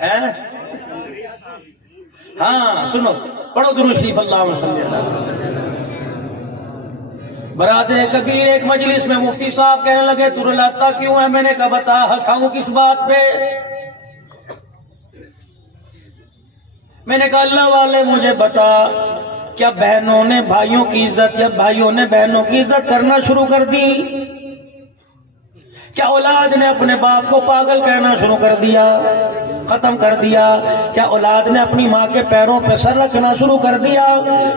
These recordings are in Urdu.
ہے؟ ہاں سنو، پڑھو درود شریف اللہم صلی اللہ علیہ وسلم۔ برادر کبیر ایک مجلس میں مفتی صاحب کہنے لگے تو رلاتا کیوں ہے؟ میں نے کہا بتا، ہنساؤں کس بات پہ؟ میں نے کہا اللہ والے مجھے بتا، کیا بہنوں نے بھائیوں کی عزت یا بھائیوں نے بہنوں کی عزت کرنا شروع کر دی؟ کیا اولاد نے اپنے باپ کو پاگل کہنا شروع کر دیا، ختم کر دیا؟ کیا اولاد نے اپنی ماں کے پیروں پہ سر رکھنا شروع کر دیا؟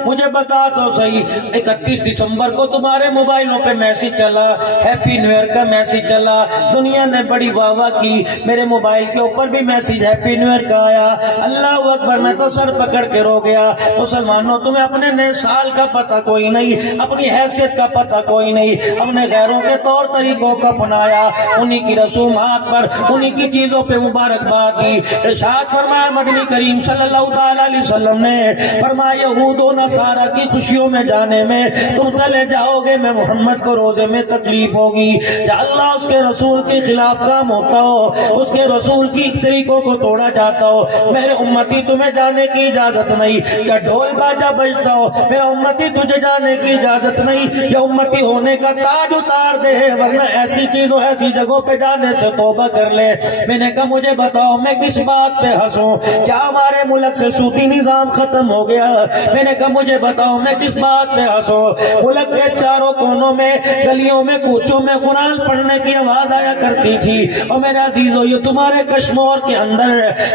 مجھے بتا تو صحیح، 31 دسمبر کو تمہارے موبائلوں پہ میسج چلا، ہیپی نیو ایئر کا میسج چلا، دنیا نے بڑی واہ واہ کی، میرے موبائل کے اوپر بھی میسج ہیپی نیو ایئر کا آیا۔ اللہ اکبر، میں تو سر پکڑ کے رو گیا۔ مسلمانوں، تمہیں اپنے نئے سال کا پتہ کوئی نہیں، اپنی حیثیت کا پتہ کوئی نہیں، ہم نے غیروں کے طور طریقوں کو اپنایا، انہی کی رسومات پر، انہی کی چیزوں پہ مبارکباد دی۔ ارشاد فرمایا مدنی کریم صلی اللہ تعالی علیہ وسلم نے فرمایا یہود و نصارہ کی خوشیوں میں جانے میں تم چلے جاؤ گے، میں محمد کو روزے میں تکلیف ہوگی۔ یا اللہ اس کے رسول کے خلاف کام ہوتا ہو، اس کے رسول کی طریقوں کو توڑا جاتا ہو، میرے امتی تمہیں جانے کی اجازت نہیں۔ یا ڈھول باجا بجتا ہو، میرے امتی تجھے جانے کی اجازت نہیں۔ یا امتی ہونے کا تاج اتار دے، ورنہ ایسی چیزوں ایسی جگہوں پہ جانے سے توبہ کر لے۔ میں نے کہا مجھے بتاؤ میں کس بات پہ ہنسوں؟ کیا ہمارے ملک سے سودی نظام ختم ہو گیا؟ میں نے کہا مجھے بتاؤ میں کس بات پہ ہنسوں؟ ملک کے چاروں کونوں میں، گلیوں میں، کوچوں میں قرآن پڑھنے کی آواز آیا کرتی تھی۔ اور میرے عزیزو، یہ تمہارے کشمور کے اندر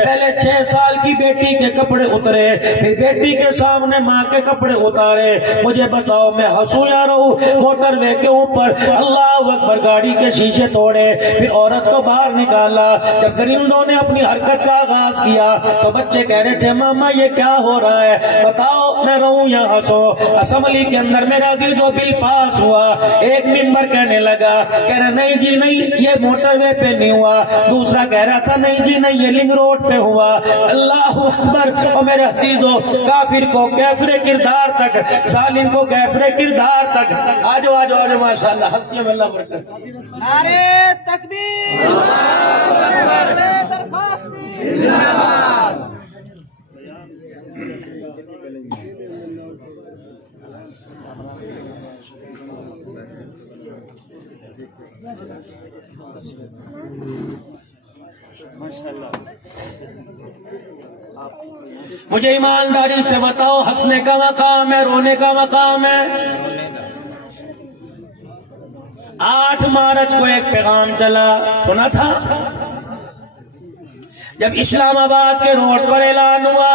پہلے 6 سال کی بیٹی کے کپڑے اترے، پھر بیٹی کے سامنے ماں کے کپڑے اتارے۔ مجھے بتاؤ میں ہنسوں یا رہوں؟ موٹر وے کے اوپر اللہ اکبر گاڑی کے شیشے توڑے، پھر عورت کو باہر نکالا۔ جب درندوں نے اپنی حرکت کا آغاز کیا تو بچے کہہ رہے تھے ماما یہ کیا ہو رہا ہے؟ بتاؤ میں رہوں یا ہنسوں؟ اسمبلی کے اندر میرا عزیزو بل پاس ہوا، ایک ممبر کہنے لگا، کہہ رہا نہیں جی نہیں یہ موٹر وے پہ نہیں ہوا، دوسرا کہہ رہا تھا نہیں جی نہیں یہ لنگ روڈ پہ ہوا۔ اللہ اکبر! اور میرے عزیزو، کافر کو کیفر کردار تک، ظالم کو کیفر کردار تک، آجو آجو آجو ماشاءاللہ، ہستیوں میں اللہ برکت۔ نعرے تکبیر، نعرے درخواست، مجھے ایمانداری سے بتاؤ، ہنسنے کا مقام ہے رونے کا مقام ہے؟ 8 مارچ کو ایک پیغام چلا، سنا تھا؟ جب اسلام آباد کے روڈ پر اعلان ہوا،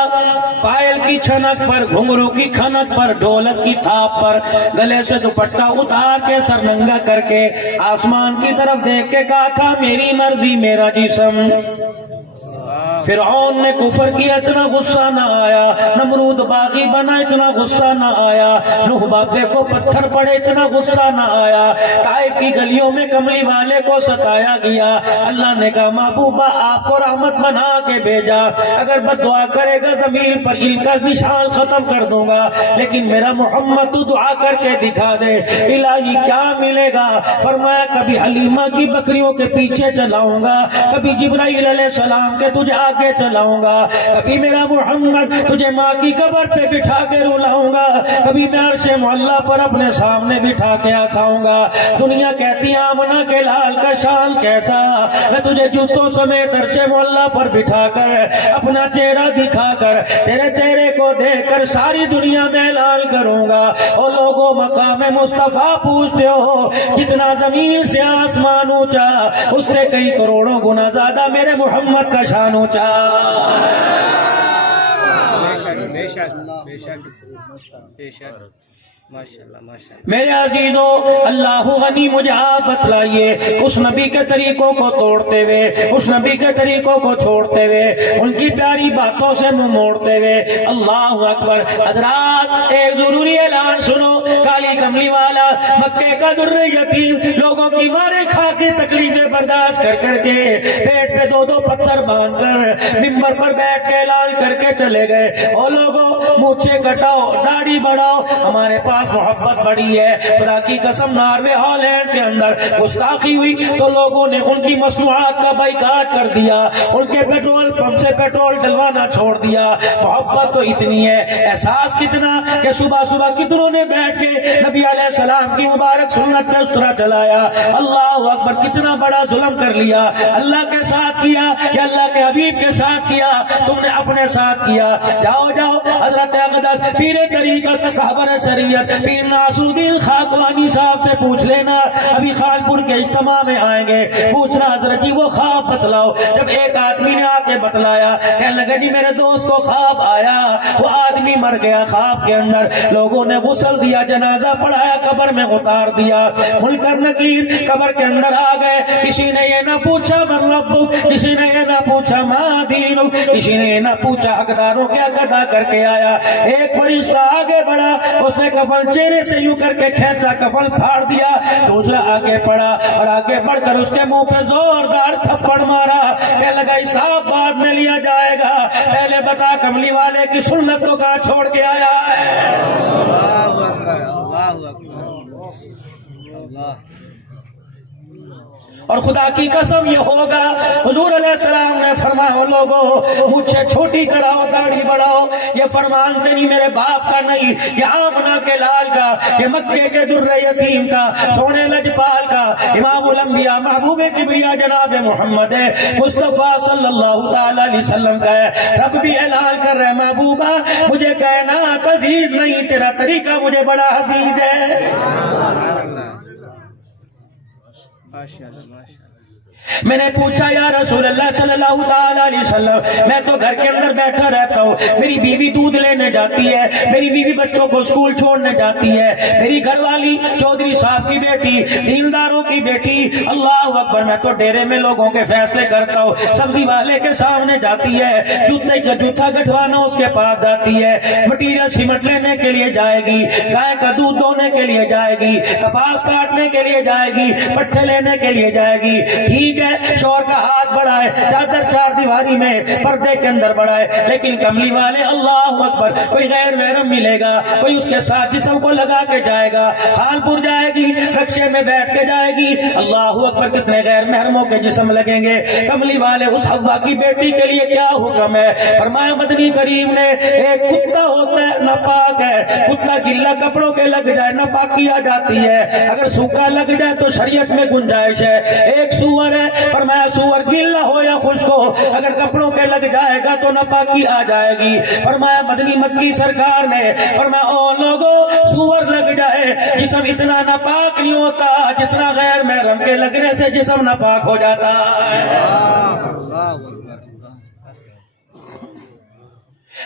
پائل کی چھنک پر، گھنگرو کی کھنک پر، ڈھولک کی تھاپ پر، گلے سے دوپٹہ اتار کے سر ننگا کر کے آسمان کی طرف دیکھ کے کہا تھا میری مرضی میرا جسم۔ فرعون نے کفر کیا، اتنا غصہ نہ آیا، نمرود باغی بنا، اتنا غصہ نہ آیا، نوح بابے کو پتھر پڑے، اتنا غصہ نہ آیا، طائف کی گلیوں میں کملی والے کو ستایا گیا۔ اللہ نے کہا محبوبہ آپ کو رحمت بنا کے بھیجا، اگر بد دعا کرے گا زمین پر ان کا نشان ختم کر دوں گا، لیکن میرا محمد تو دعا کر کے دکھا دے، الہی کیا ملے گا؟ فرمایا کبھی حلیمہ کی بکریوں کے پیچھے چلاؤں گا، کبھی جبرائیل علیہ السلام کے تجھے آگے چلاؤں گا، کبھی میرا محمد تجھے ماں کی قبر پہ بٹھا کے رلاؤں گا، کبھی میں عرش معلیٰ پر اپنے سامنے بٹھا کے آساؤں گا۔ دنیا کہتی ہے آمنہ کے لال کا شان کیسا، میں تجھے جوتوں سمیت عرش معلیٰ پر بٹھا کر اپنا چہرہ دکھا کر تیرے چہرے کو دیکھ کر ساری دنیا میں اعلان کروں گا، اور لوگوں مقام مصطفیٰ پوچھتے ہو جتنا زمین سے آسمان اونچا، اس سے کئی کروڑوں گنا زیادہ میرے محمد کا شان اونچا۔ میرے عزیزو، اللہ غنی مجھے آپ بتلائیے اس نبی کے طریقوں کو توڑتے ہوئے، اس نبی کے طریقوں کو چھوڑتے ہوئے، ان کی پیاری باتوں سے منہ موڑتے ہوئے، اللہ اکبر۔ حضرات ایک ضروری اعلان سنو، کالی کملی والا مکے کا درر یتیم لوگوں کی مارے کھا کے تکلیفیں برداشت کر کر کے پیٹ پہ دو پتھر باندھ کر ممبر پر بیٹھ کے اعلان کر کے چلے گئے، او لوگوں مونچھیں کٹاؤ، داڑھی بڑھاؤ، ہمارے پاس محبت بڑی ہے۔ خدا کی قسم ناروے ہالینڈ کے اندر گستاخی ہوئی تو لوگوں نے ان کی مصنوعات کا بائیکاٹ کر دیا، ان کے پیٹرول پمپ سے پیٹرول ڈلوانا چھوڑ دیا۔ محبت تو اتنی ہے، احساس کتنا کہ صبح صبح کتنوں نے بیٹھ کے نبی علیہ السلام کی مبارک سنت پہ اسطرہ چلایا۔ اللہ اکبر، کتنا بڑا ظلم کر لیا، اللہ کے ساتھ کیا یا اللہ کے حبیب کے ساتھ کیا؟ تم نے اپنے ساتھ کیا۔ جاؤ جاؤ حضرت اقدس پیر طریقت رہبر شریعت پیر ناصر الدین خاکوانی صاحب سے پوچھ لینا، ابھی خانپور کے اجتماع میں آئیں گے، پوچھنا حضرت جی وہ خواب بتلاؤ۔ جب ایک آدمی نے آ کے بتلایا، کہنے لگا جی میرے دوست کو خواب آیا، وہ آدمی مر گیا خواب کے اندر، لوگوں نے غسل دیا، جنازہ پڑھایا، قبر میں اتار دیا، منکر نکیر قبر کے اندر آ گئے، کسی نے یہ نہ پوچھا من ربک، کسی نے یہ نہ پوچھا ما دینک، کسی نے یہ نہ پوچھا حقداروں کیا ادا کر کے آیا۔ ایک فرشتہ آگے بڑھا، اس نے کفن چہرے سے یوں کر کے کھینچا، کفن پھاڑ دیا، دوسرا آگے پڑا اور آگے بڑھ کر اس کے منہ پہ زوردار تھپڑ مارا، کہنے لگا حساب بعد میں لیا جائے گا، پہلے بتا کملی والے کی سنت کو کہاں چھوڑ کے آیا ہے؟ اور خدا کی قسم یہ ہوگا، حضور علیہ السلام نے فرمایا لوگوں مجھے چھوٹی کراؤ، داڑھی بڑھاؤ، یہ فرمان تیری میرے باپ کا نہیں، یہ آمنہ کے لال کا، یہ مکے کے در یتیم کا، سونے لجپال کا، امام الانبیاء محبوب کبریا جناب محمد مصطفیٰ صلی اللہ تعالی علیہ وسلم کا ہے۔ رب بھی اعلان کر رہے محبوبہ مجھے کائنات عزیز نہیں، تیرا طریقہ مجھے بڑا عزیز ہے۔ میں نے پوچھا یا رسول اللہ صلی اللہ تعالی علیہ وسلم میں تو گھر کے اندر بیٹھا رہتا ہوں، میری بیوی دودھ لینے جاتی ہے، میری بیوی بچوں کو اسکول چھوڑنے جاتی ہے، میری گھر والی چودھری صاحب کی بیٹی، دینداروں کی بیٹی، اللہ اکبر، میں تو ڈیرے میں لوگوں کے فیصلے کرتا ہوں، سبزی والے کے سامنے جاتی ہے، جوتے کا جوتا گٹھوانا اس کے پاس جاتی ہے، مٹیریل سیمنٹ لینے کے لیے جائے گی، گائے کا دودھ دونے کے لیے جائے گی، کپاس کاٹنے کے لیے جائے گی، پٹھے لینے کے لیے جائے گی، ٹھیک ہے شوہر کا ہاتھ بڑھائے، چادر چار دیواری میں پردے کے اندر بڑھائے، لیکن کملی والے اللہ اکبر کوئی غیر محرم ملے گا، کوئی اس کے ساتھ جسم کو لگا کے جائے گا، خانپور جائے گی رکشے میں بیٹھ کے جائے گی، اللہ اکبر کتنے غیر محرموں کے جسم لگیں گے۔ کملی والے اس حوا کی بیٹی کے لیے کیا حکم ہے؟ فرمایا مدنی کریم نے ایک کتا ہوتا ہے ناپاک ہے، کتا گلا کپڑوں کے لگ جائے ناپاکی آ جاتی ہے، اگر سوکھا لگ جائے تو شریعت میں گنجائش ہے۔ ایک سور ہے، فرمایا سور گلا ہو یا خشک ہو اگر کپڑوں کے لگ جائے گا تو ناپاکی آ جائے گی۔ فرمایا مدنی مکی سرکار نے فرمایا او لوگوں سور لگ جائے جسم اتنا ناپاک نہیں ہوتا جتنا غیر محرم کے لگنے سے جسم ناپاک ہو جاتا ہے۔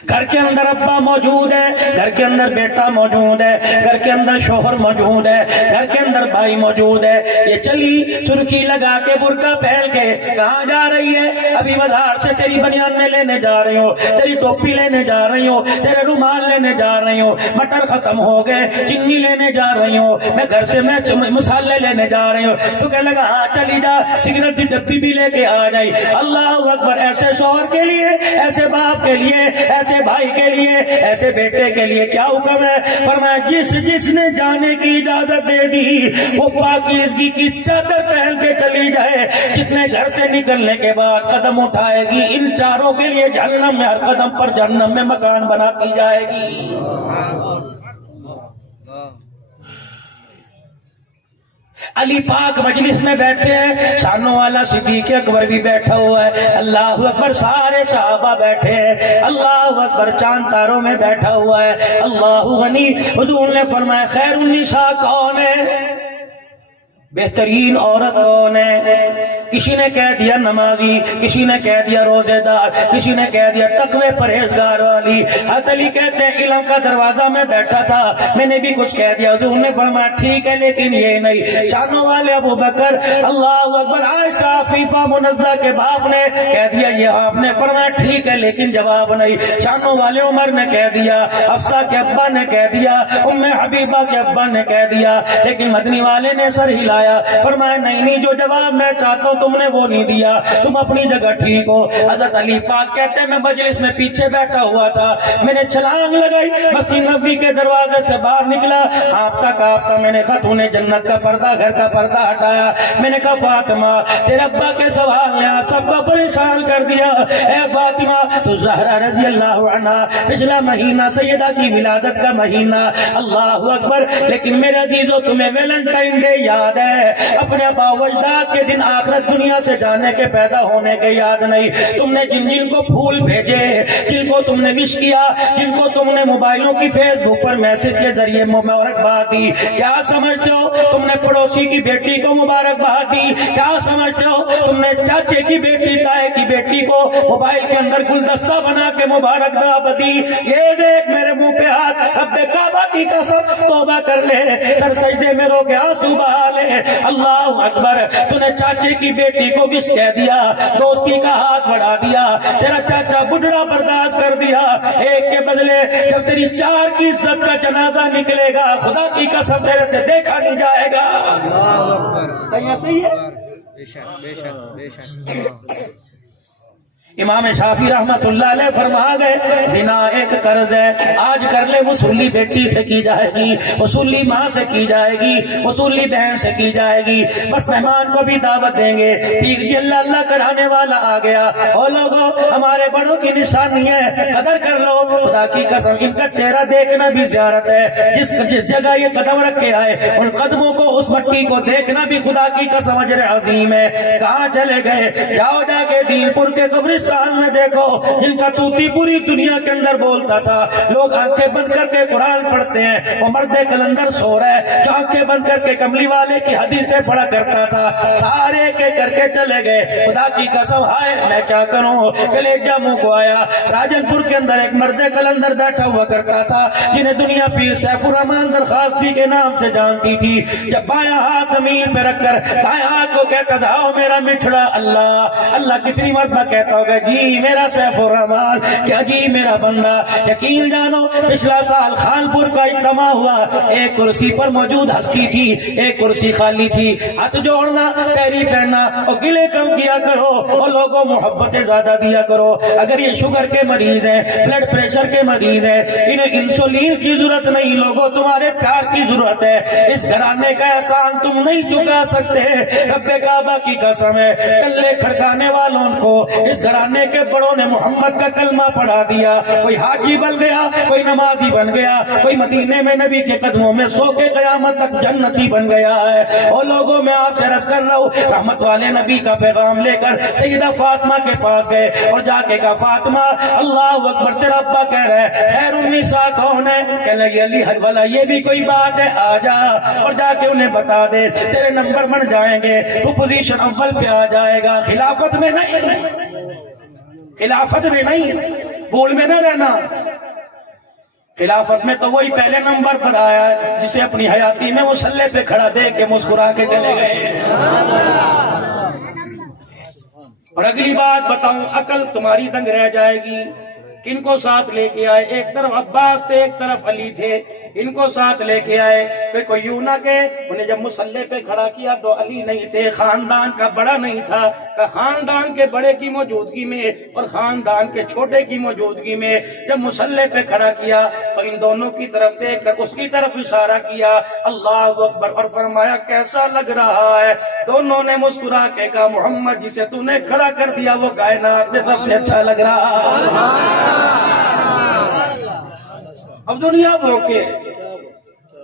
گھر کے اندر ابا موجود ہے، گھر کے اندر بیٹا موجود ہے، گھر کے اندر شوہر موجود ہے، گھر کے اندر بھائی موجود ہے، یہ چلی سرخی لگا کے برقع پہن کے کہاں جا رہی ہے؟ ابھی بازار سے تیری بنیان میں لینے جا رہی ہو، تیری ٹوپی لینے جا رہی ہو، تیرے رومال لینے جا رہی ہو، مٹر ختم ہو گئے، چینی لینے جا رہی ہو، میں گھر سے میں مسالے لینے جا رہی ہوں، تو کہنے لگا ہاں چلی جا، سگریٹ کی ڈبی بھی لے کے آ جائی۔ اللہ اکبر، ایسے شوہر کے لیے، ایسے باپ کے لیے، ایسے بھائی کے لیے، ایسے بیٹے کے لیے کیا حکم ہے؟ فرمایا جس نے جانے کی اجازت دے دی وہ پاکیزگی کی چادر پہن کے چلی جائے، جتنے گھر سے نکلنے کے بعد قدم اٹھائے گی ان چاروں کے لیے جہنم میں ہر قدم پر جہنم میں مکان بناتی جائے گی۔ علی پاک مجلس میں بیٹھے ہیں، شانوں والا صدیق اکبر بھی بیٹھا ہوا ہے، اللہ اکبر سارے صحابہ بیٹھے ہیں، اللہ اکبر چاند تاروں میں بیٹھا ہوا ہے، اللہ غنی۔ حضور نے فرمایا خیر النساء کون ہے؟ بہترین عورت کون ہے؟ کسی نے کہہ دیا نمازی، کسی نے کہہ دیا روزے دار، کسی نے کہہ دیا تقوی پرہیزگار والی۔ حضرت علی کہتے ہیں علم کا دروازہ میں بیٹھا تھا، میں نے بھی کچھ کہہ دیا، حضور نے فرمایا ٹھیک ہے لیکن یہ نہیں۔ شانوں والے ابو بکر اللہ اکبر، عائشہ عفیفہ منزہ کے باپ نے کہہ دیا یہ آپ نے فرمایا ٹھیک ہے لیکن جواب نہیں۔ شانوں والے عمر نے کہہ دیا، حفصہ کے ابا نے کہہ دیا، ام حبیبہ کے ابا نے کہہ دیا، لیکن مدنی والے نے سر ہلایا، فرمایا نہیں نہیں، جو جواب میں چاہتا ہوں تم نے وہ نہیں دیا، تم اپنی جگہ ٹھیک ہو۔ حضرت علی پاک کہتے ہیں میں مجلس میں پیچھے بیٹھا ہوا تھا، میں نے چھلانگ لگائی، مسجد نبوی کے دروازے سے باہر نکلا، کانپتا کانپتا میں نے خاتون جنت کا پردہ، گھر کا پردہ ہٹایا، میں نے کہا فاطمہ تیرے ابا کے سوال نے سب کو پریشان کر دیا، اے فاطمہ تو زہرا رضی اللہ عنہا پچھلا مہینہ سیدہ کی ولادت کا مہینہ، اللہ اکبر، لیکن میرے عزیزو تمہیں ویلنٹائن ڈے یاد ہے، اپنے ابا و اجداد کے دن آخرت دنیا سے جانے کے پیدا ہونے کے یاد نہیں؟ تم نے جن جن کو پھول بھیجے، جن کو تم نے وش کیا، جن کو تم نے موبائلوں کی فیس بک پر میسج کے ذریعے مبارکباد دی، کیا سمجھتے ہو تم نے پڑوسی کی بیٹی کو مبارکباد دی؟ کیا سمجھتے ہو تم نے چاچے کی بیٹی، تائے کی بیٹی کو موبائل کے اندر گلدستہ بنا کے مبارکباد دی؟ یہ دیکھ میرے منہ پہ ہاتھ، رب کعبہ کی قسم توبہ کر لے، سر سجدے میں رو کے آنسو بہا لے، اللہ اکبر، تو نے چاچے کی بیٹی کو وش کہہ دیا، دوستی کا ہاتھ بڑھا دیا، تیرا چاچا بڈھڑا برداشت کر دیا، ایک کے بدلے جب تیری چار کی عزت کا جنازہ نکلے گا خدا کی قسم تیرے سے دیکھا نہیں جائے گا۔ صحیح ہے، صحیح ہے۔ بے شک بے شک بے شک۔ امام شافعی رحمت اللہ علیہ فرما گئے زنا ایک قرض ہے، آج کر لے وصولی بیٹی سے کی جائے گی، وصولی ماں سے کی جائے گی، وصولی بہن سے کی جائے گی، بس مہمان کو بھی دعوت دیں گے، پیر جی اللہ اللہ کرانے والا آ گیا، اور لوگوں ہمارے بڑوں کی نشانی ہے، قدر کر لو، خدا کی قسم ان کا چہرہ دیکھنا بھی زیارت ہے، جس جگہ یہ قدم رکھ کے آئے ان قدموں کو، اس مٹی کو دیکھنا بھی خدا کی قسم اجر عظیم ہے۔ کہاں چلے گئے؟ جاؤ جا کے دین پور کے قبرستان میں دیکھو، جن کا توتی پوری دنیا کے اندر بولتا تھا، لوگ آنکھیں بند کر کے قرآن پڑھتے ہیں، وہ مرد کلندر سو رہا ہے جو آنکھیں بند کر کے کملی والے کی حدیثیں پڑھا کرتا تھا، سارے کے کر کے چلے گئے، خدا کی قسم ہائے میں کیا کروں، کلیجہ منہ کو آیا۔ راجن پور کے اندر ایک مرد کلندر بیٹھا ہوا کرتا تھا جنہیں دنیا پیر سیف الرحمان درخواستی کے نام سے جانتی تھی، جب بایاں ہاتھ زمین پہ رکھ کر دائیں ہاتھ کو کہتا تھا او میرا مٹھڑا اللہ، اللہ کتنی مرتبہ کہتا ہوگا جی میرا سیف الرحمان، کیا جی میرا بندہ۔ یقین جانو پچھلا سال خانپور کا اجتماع ہوا، ایک کرسی پر موجود ہستی تھی، ایک کرسی خالی تھی، ہاتھ جوڑنا، پیری پہننا اور گلے کم کیا کرو اور لوگوں محبتیں زیادہ دیا کرو۔ اگر یہ شوگر کے مریض ہیں، بلڈ پریشر کے مریض ہیں، انہیں انسولین کی ضرورت نہیں، لوگوں تمہارے پیار کی ضرورت ہے، اس گھرانے کا احسان تم نہیں چکا سکتے، رب کعبہ کی قسم ہے، کلے کھڑکانے والوں کو اس گھرانے کے بڑوں نے محمد کا کلمہ پڑھا دیا، کوئی حاجی بن گیا، کوئی نمازی بن گیا، کوئی مدینے میں نبی کے قدموں میں سو کے قیامت تک جنتی بن گیا ہے۔ اور لوگوں میں آپ سے عرض کر رہا ہوں، رحمت والے نبی کا پیغام لے کر سیدہ فاطمہ کے پاس گئے اور جا کے کہا فاطمہ اللہ اکبر، تیرا ابا کہہ رہا ہے خیر النساء کون ہے؟ کہنے لگی علی حج والا یہ بھی کوئی بات ہے، آ جا اور جا کے انہیں بتا دے، تیرے نمبر بن جائیں گے، تو پوزیشن اول پہ آ جائے گا، خلافت میں نہیں، خلافت میں نہیں، بول میں نہ رہنا، خلافت میں تو وہی پہلے نمبر پر آیا جسے اپنی حیاتی میں مسلح پہ کھڑا دیکھ کے مسکرا کے چلے گئے۔ اور اگلی بات بتاؤں، عقل تمہاری دنگ رہ جائے گی، کن کو ساتھ لے کے آئے؟ ایک طرف عباس تھے، ایک طرف علی تھے، ان کو ساتھ لے کے آئے، کوئی یوں نہ کہ انہیں جب مسلح پہ کھڑا کیا تو علی نہیں تھے، خاندان کا بڑا نہیں تھا، کہ خاندان کے بڑے کی موجودگی میں اور خاندان کے چھوٹے کی موجودگی میں جب مسلح پہ کھڑا کیا تو ان دونوں کی طرف دیکھ کر اس کی طرف اشارہ کیا، اللہ اکبر، اور فرمایا کیسا لگ رہا ہے؟ دونوں نے مسکرا کے کہا محمد جسے تو نے کھڑا کر دیا وہ کائنات میں سب سے اچھا لگ رہا۔ اب دنیا بھونکے،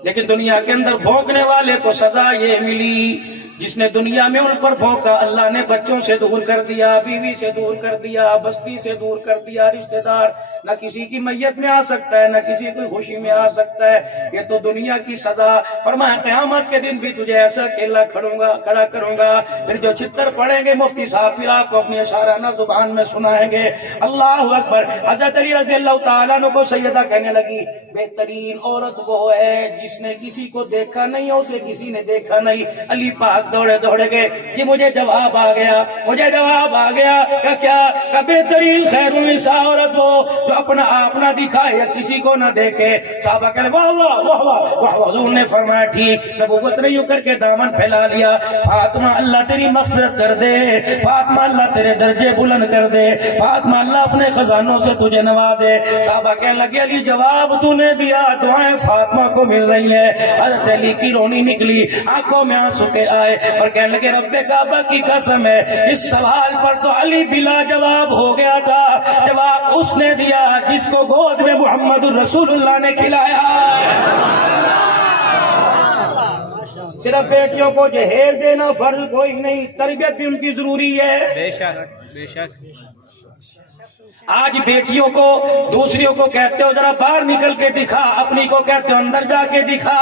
لیکن دنیا کے اندر بھونکنے والے کو سزا یہ ملی جس نے دنیا میں ان پر بھونکا اللہ نے بچوں سے دور کر دیا، بیوی سے دور کر دیا، بستی سے دور کر دیا، رشتہ دار نہ کسی کی میت میں آ سکتا ہے نہ کسی کی خوشی میں آ سکتا ہے، یہ تو دنیا کی سزا۔ فرمایا قیامت کے دن بھی تجھے ایسا اکیلا کھڑا کروں گا، پھر جو چھتر پڑیں گے مفتی صاحب پھر آپ کو اپنی اشارانہ زبان میں سنائیں گے۔ اللہ اکبر۔ حضرت علی رضی اللہ تعالیٰ عنہ کو سیدہ کہنے لگی بہترین عورت وہ ہے جس نے کسی کو دیکھا نہیں اور اسے کسی نے دیکھا نہیں۔ علی پاک دوڑے گئے کہ مجھے جواب آ گیا، مجھے جواب آ گیا کہ کیا کہ بہترین خیر النساء عورت وہ جو اپنا آپ نہ دکھائے یا کسی کو نہ دیکھے۔ صحابہ کہے واہ واہ واہ واہ۔ حضور نے فرمایا ٹھیک، نبوت نے یوں کر کے دامن پھیلا لیا، فاطمہ اللہ تیری مغفرت کر دے، فاطمہ اللہ تیرے درجے بلند کر دے، فاطمہ اللہ اپنے خزانوں سے تجھے نوازے۔ صحابہ کہنے لگے علی جواب تو نے دیا، دعائیں فاطمہ کو مل رہی ہیں۔ حضرت علی کی رونی نکلی، آنکھوں میں آنسو کے آئے اور کہنے لگے رب کعبہ کی قسم ہے اس سوال پر تو علی بلا جواب ہو گیا تھا، جواب اس نے دیا جس کو گود میں محمد الرسول اللہ نے کھلایا۔ صرف بیٹیوں کو جہیز دینا فرض کوئی نہیں، تربیت بھی ان کی ضروری ہے۔ بے شک بے شک۔ آج بیٹیوں کو دوسریوں کو کہتے ہو ذرا باہر نکل کے دکھا، اپنی کو کہتے ہو اندر جا کے دکھا،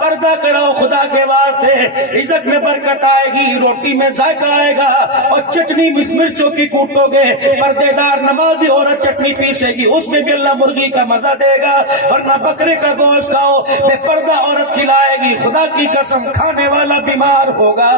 پردہ کرو خدا کے واسطے، رزق میں برکت آئے گی، روٹی میں ذائقہ آئے گا، اور چٹنی مرچوں کی کوٹو گے، پردے دار نمازی عورت چٹنی پیسے گی، اس میں بھی اللہ مرغی کا مزہ دے گا، ورنہ بکرے کا گوشت کھاؤ، بے پردہ عورت کھلائے گی، خدا کی قسم کھانے والا بیمار ہوگا۔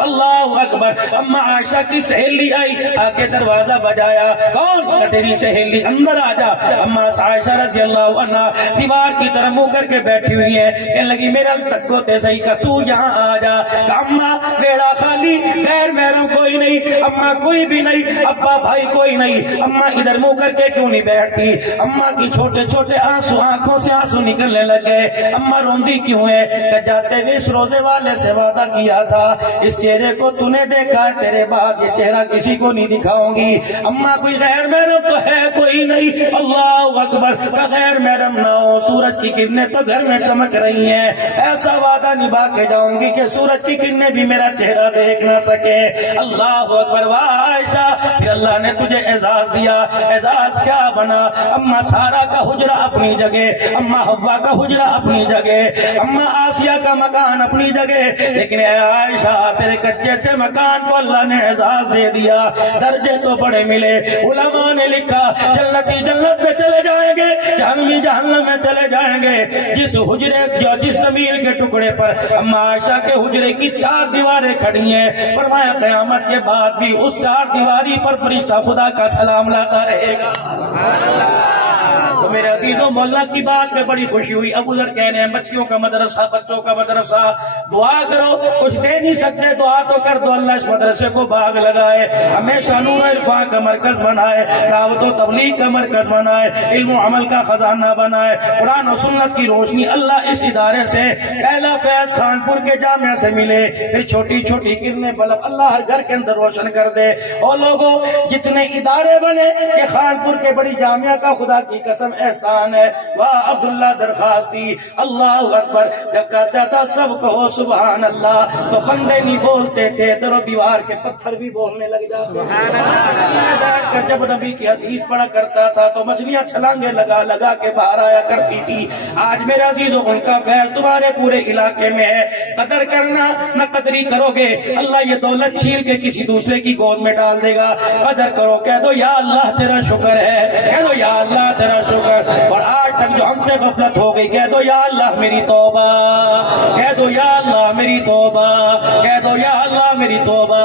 اللہ اکبر۔ اما عائشہ کی سہیلی آئی، آ کے دروازہ بجایا، کون؟ تیری سہیلی، اندر آ جا۔ اما عائشہ رضی اللہ عنہ دیوار کی طرف منہ کر کے بیٹھی ہوئی ہے، کہنے لگی میرا تکو تے صحیح کا تو یہاں آ جا۔ کہ اما بیڑا خالی، غیر محرم کوئی نہیں، اما کوئی بھی نہیں، ابا بھائی کوئی نہیں، اما ادھر منہ کر کے کیوں نہیں بیٹھتی؟ اما کی چھوٹے چھوٹے آنسو، آنکھوں سے آنسو نکلنے لگے۔ اما روندی کیوں ہے؟ کہ جاتے ہوئے اس روزے والے سے وعدہ کیا تھا اس چہرے کو تو نے دیکھا ہے، تیرے بعد یہ چہرہ کسی کو نہیں دکھاؤں گی۔ اما کوئی غیر محرم تو ہے کوئی نہیں، اللہ اکبر۔ کہ غیر محرم نہ ہو، سورج کی کرنیں تو گھر میں چمک رہی ہیں، ایسا وعدہ نبھا کے جاؤں گی کہ سورج کی کرنیں بھی میرا چہرہ دیکھ نہ سکے۔ اللہ اکبر۔ عائشہ پھر اللہ نے تجھے اعزاز دیا، اعزاز کیا بنا؟ اما سارا کا حجرہ اپنی جگہ، اما حوا کا حجرہ اپنی جگہ، اما آسیہ کا مکان اپنی جگہ، لیکن اے عائشہ تیرے کچے سے مکان کو اللہ نے اعزاز دے دیا، درجے تو بڑے ملے۔ علماء نے لکھا جنتی جنت میں چلے جائیں گے، جہنمی جہنم میں چلے جائیں گے۔ جس زمین کے ٹکڑے پر اما عائشہ کے حجرے کی 4 دیواریں کھڑی ہیں، فرمایا قیامت کے بعد بھی اس 4 دیواری پر فرشتہ خدا کا سلام لاتا رہے گا۔ تو میرے عزیزوں مولا کی بات میں بڑی خوشی ہوئی۔ ابو ذر کہنے ہیں بچیوں کا مدرسہ، بچوں کا مدرسہ، دعا کرو، کچھ دے نہیں سکتے دعا تو کر دو، اللہ اس مدرسے کو باغ لگائے، ہمیشہ نور عرفان کا مرکز بنائے، دعوت و تبلیغ کا مرکز بنائے، علم و عمل کا خزانہ بنائے، قرآن و سنت کی روشنی اللہ اس ادارے سے پہلا فیض خانپور کے جامعہ سے ملے، پھر چھوٹی چھوٹی کرنیں بلب اللہ ہر گھر کے اندر روشن کر دے۔ اور لوگوں جتنے ادارے بنے یہ خانپور کے بڑی جامعہ کا خدا کی قسم احسان ہے۔ واہ عبداللہ درخواستی، اللہ اکبر، جب کہتا تھا سب کہو سبحان اللہ تو بندے نہیں بولتے تھے، در و دیوار کے پتھر بھی بولنے لگ جاتے۔ جب نبی کی حدیث پڑھا کرتا تھا تو مچھلیاں چھلانگے لگا لگا کے باہر آیا کرتی تھی۔ آج میرے عزیزوں ان کا فیض تمہارے پورے علاقے میں ہے، قدر کرنا، نہ قدری کرو گے اللہ یہ دولت چھین کے کسی دوسرے کی گود میں ڈال دے گا۔ قدر کرو، کہہ دو یا اللہ تیرا شکر ہے، کہہ دو یا اللہ تیرا شکر۔ اور آج تک جو ہم سے غفلت ہو گئی کہہ دو یا اللہ میری توبہ، کہہ دو یا اللہ میری توبہ، کہہ دو یا اللہ میری توبہ۔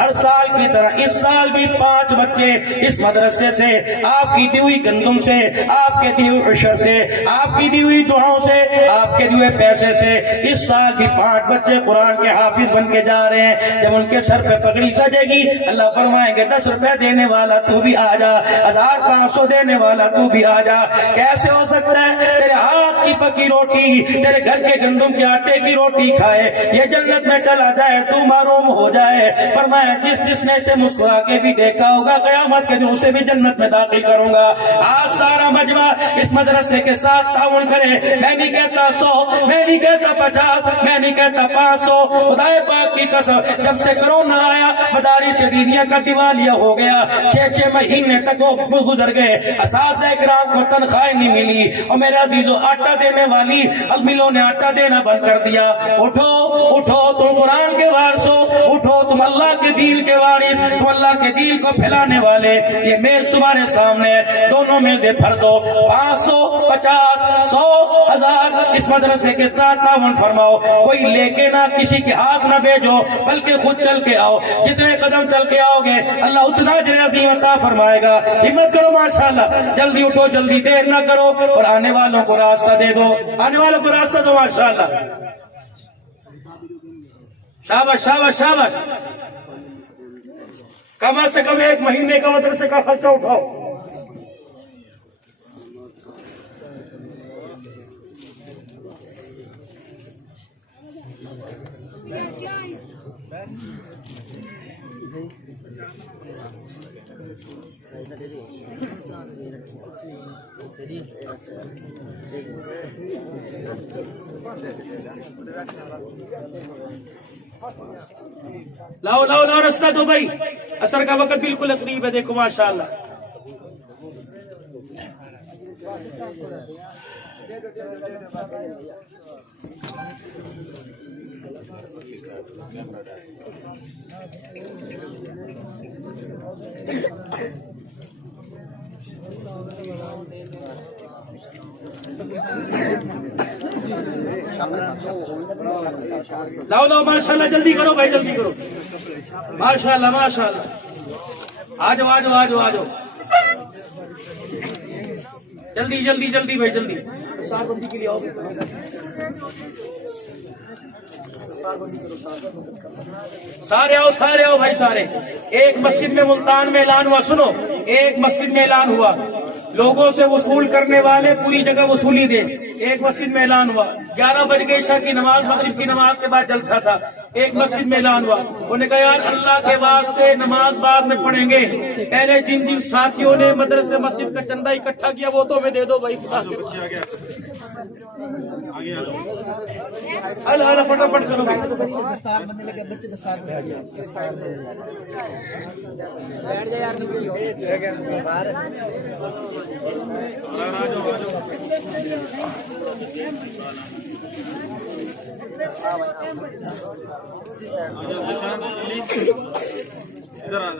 ہر سال کی طرح اس سال بھی 5 بچے اس مدرسے سے آپ کی دی ہوئی گندم سے، آپ کے دی ہوئی عشر سے، آپ کی دی ہوئی دعاؤں سے، آپ کے دیے پیسے سے اس سال بھی 5 بچے قرآن کے حافظ بن کے جا رہے ہیں۔ جب ان کے سر پہ پگڑی سجے گی اللہ فرمائیں گے 10 روپے دینے والا تو بھی آ جا، 1500 دینے والا تو بھی آ جا۔ کیسے ہو سکتا ہے تیرے ہاتھ کی پکی روٹی، تیرے گھر کے گندم کے آٹے کی روٹی کھائے یہ جنت میں چلا جائے تو محروم ہو جائے؟ فرمایا جس نے اسے مسکرا کے بھی دیکھا ہوگا قیامت کے دن اسے بھی جنت میں داخل کروں گا. آج سارا مجمع اس مدرسے کے ساتھ تعاون کرے. میں نہیں کہتا 100, میں نہیں کہتا 50, میں نہیں کہتا 500. خدا پاک کی قسم جب سے کرونا آیا مدارس دینیہ کا دیوالیہ ہو گیا. 6 مہینے تک وہ گزر گئے, اساتذہ کرام کو تنخواہ نہیں ملی. اور میرے عزیزو آٹا دینے والی ملوں نے آٹا دینا بند کر دیا. اٹھو اٹھو تم قرآن کے وارثو, اٹھو تم اللہ کے دین کے وارث, تم اللہ کے دین کو پھیلانے والے. یہ میز تمہارے سامنے, دونوں میزیں بھر دو. 500, 50, 100, 1000 اس مدرسے کے ساتھ تعاون فرماؤ. کوئی لے کے نہ کسی کے ہاتھ نہ بھیجو بلکہ خود چل کے آؤ. جتنے قدم چل کے آؤ گے اللہ اتنا اجر عظیم عطا فرمائے گا. ہمت کرو ماشاءاللہ, جلدی اٹھو, جلدی دیر نہ کرو اور آنے والوں کو راستہ دے دو, آنے والوں کو راستہ دو ماشاءاللہ. شاباش شاباش شاباش. کم سے کم 1 مہینے کا مدرسے کا خرچہ اٹھاؤ. لاؤ لاؤ لاؤ راستہ دو بھائی, اثر کا وقت بالکل قریب ہے. دیکھو ماشاءاللہ. لاؤ لاؤ ماشاءاللہ, جلدی کرو بھائی, جلدی کرو. ماشاءاللہ ماشاءاللہ. آ جاؤ آ جاؤ آ جاؤ آ جاؤ, جلدی جلدی جلدی بھائی جلدی. سارے آؤ بھائی سارے. ایک مسجد میں ملتان میں اعلان ہوا, سنو, ایک مسجد میں اعلان ہوا, لوگوں سے وصول کرنے والے پوری جگہ وصولی دے. ایک مسجد میں اعلان ہوا, 11 بج گئے عشاء کی نماز, مغرب کی نماز کے بعد جلسہ تھا. ایک مسجد میں اعلان ہوا, انہوں نے کہا یار اللہ کے واسطے نماز بعد میں پڑھیں گے, پہلے جن ساتھیوں نے مدرسے مسجد کا چندہ اکٹھا کیا وہ تو ہمیں دے دو بھائی. اللہ فٹافٹ کرو بھائی. ادھر آ